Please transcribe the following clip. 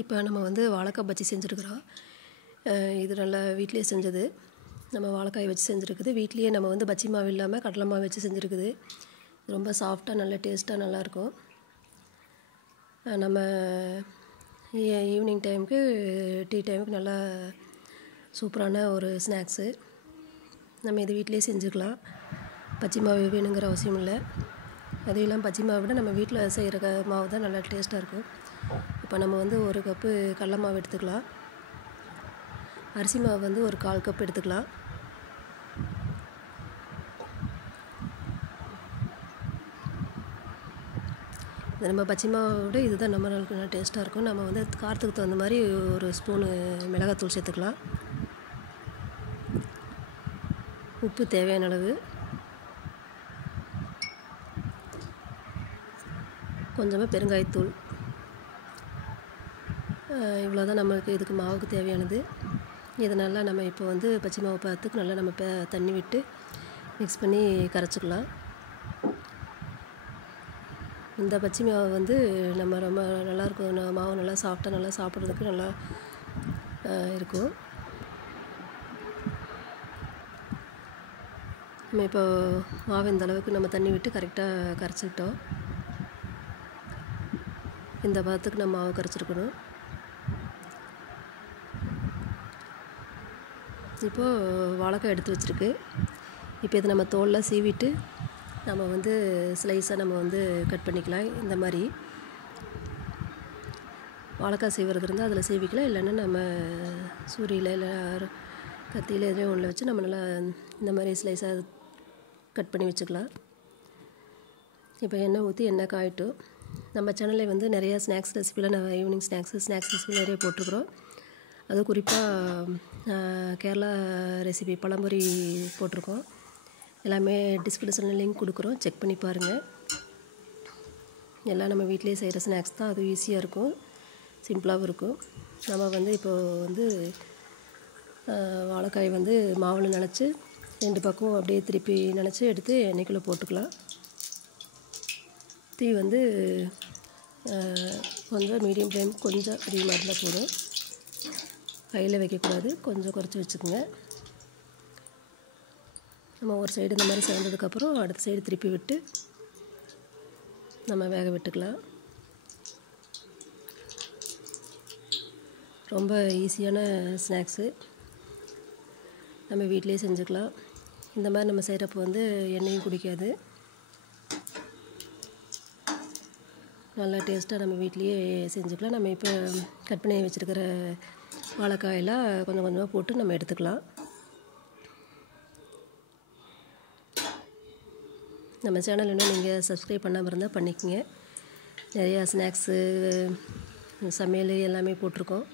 இப்போ நம்ம வந்து வாழைக்காய் பஜ்ஜி செஞ்சுருக்குறோம். இது நல்லா வீட்டிலேயே செஞ்சது. நம்ம வாழைக்காய் வச்சு செஞ்சுருக்குது. வீட்லேயே நம்ம வந்து பஜ்ஜி மாவு இல்லாமல் கடலை மாவு வச்சு செஞ்சுருக்குது. ரொம்ப சாஃப்டாக நல்ல டேஸ்ட்டாக நல்லாயிருக்கும். நம்ம ஈவினிங் டைமுக்கு டீ டைமுக்கு நல்லா சூப்பரான ஒரு ஸ்நாக்ஸு. நம்ம இது வீட்டிலேயே செஞ்சுக்கலாம். பஜ்ஜி மாவு வேணுங்கிற அவசியம் இல்லை. அதுவும் இல்லாமல் பஜ்ஜி மாவை விட நம்ம வீட்டில் செய்கிற மாவு தான் நல்லா டேஸ்ட்டாக இருக்கும். இப்போ நம்ம வந்து 1 கப்பு கடல மாவு எடுத்துக்கலாம். அரிசி மாவு வந்து ஒரு 1/4 கப் எடுத்துக்கலாம். இந்த நம்ம பஜ்ஜி மாவை விட இதுதான் நம்மளுக்கு நல்லா டேஸ்ட்டாக இருக்கும். நம்ம வந்து காரத்துக்கு தகுந்த மாதிரி 1 ஸ்பூனு மிளகாத்தூள் சேர்த்துக்கலாம். உப்பு தேவையான அளவு, கொஞ்சமாக பெருங்காயத்தூள். இவ்வளோ தான் நம்மளுக்கு இதுக்கு மாவுக்கு தேவையானது. இதனால் நம்ம இப்போ வந்து பஜ்ஜி மாவு பார்த்துக்கு நல்லா நம்ம தண்ணி விட்டு மிக்ஸ் பண்ணி கரைச்சிக்கலாம். இந்த பஜ்ஜி மாவு வந்து நம்ம ரொம்ப நல்லாயிருக்கும். மாவு நல்லா சாஃப்டாக நல்லா சாப்பிட்றதுக்கு நல்லா இருக்கும். நம்ம இப்போ மாவு இந்த அளவுக்கு நம்ம தண்ணி விட்டு கரெக்டாக கரைச்சிக்கிட்டோம். இந்த பதத்துக்கு நம்ம மாவு கரைச்சிருக்கணும். இப்போது வாழைக்காய் எடுத்து வச்சுருக்கு. இப்போ இதை நம்ம தோலில் சீவிட்டு நம்ம வந்து ஸ்லைஸாக நம்ம வந்து கட் பண்ணிக்கலாம். இந்த மாதிரி வாழைக்காய் சீவுறது இருந்தால் அதில் சீவிக்கலாம். இல்லைன்னா நம்ம சூரியில் இல்லை கத்தியில் எதுலேயும் ஒன்றில் வச்சு நம்ம நல்லா இந்த மாதிரி ஸ்லைஸாக கட் பண்ணி வச்சுக்கலாம். இப்போ எண்ணெய் ஊற்றி எண்ணெய் காயட்டும். நம்ம சேனலில் வந்து நிறையா ஸ்நாக்ஸ் ரெசிபியில் நான் ஈவினிங் ஸ்நாக்ஸ் ரெசிபி நிறைய போட்டிருக்குறோம். அது குறிப்பாக கேரளா ரெசிபி பழம்பொரி போட்டிருக்கோம். எல்லாமே டிஸ்கிரிப்ஷனில் லிங்க் கொடுக்குறோம், செக் பண்ணி பாருங்கள். எல்லாம் நம்ம வீட்டிலேயே செய்கிற ஸ்நாக்ஸ் தான். அது ஈஸியாக இருக்கும், சிம்பிளாகவும் இருக்கும். நம்ம வந்து இப்போது வந்து வாழைக்காய் வந்து மாவில் நனைச்சி 2 பக்கம் அப்படியே திருப்பி நனைச்சி எடுத்து எண்ணெய்க்குள்ளே போட்டுக்கலாம். தீ வந்து கொஞ்சம் மீடியம் ஃப்ளேம் கொஞ்சம் அதிகமாக இருந்தால் போதும். கையில் வைக்கக்கூடாது, கொஞ்சம் குறைச்சி வச்சுக்கோங்க. நம்ம ஒரு சைடு இந்த மாதிரி சேர்ந்ததுக்கப்புறம் அடுத்த சைடு திருப்பி விட்டு நம்ம வேக விட்டுக்கலாம். ரொம்ப ஈஸியான ஸ்நாக்ஸு, நம்ம வீட்டிலேயே செஞ்சுக்கலாம். இந்த மாதிரி நம்ம செய்கிறப்போ வந்து எண்ணெயும் குடிக்காது. நல்லா டேஸ்ட்டாக நம்ம வீட்லேயே செஞ்சுக்கலாம். நம்ம இப்போ கட் பண்ணி வச்சுருக்கிற வாழைக்காயெல்லாம் கொஞ்சம் கொஞ்சமாக போட்டு நம்ம எடுத்துக்கலாம். நம்ம சேனல் இன்னும் நீங்கள் சப்ஸ்கிரைப் பண்ணாமல் இருந்தால் பண்ணிக்கோங்க. நிறையா ஸ்நாக்ஸு, சமையல் எல்லாமே போட்டிருக்கோம்.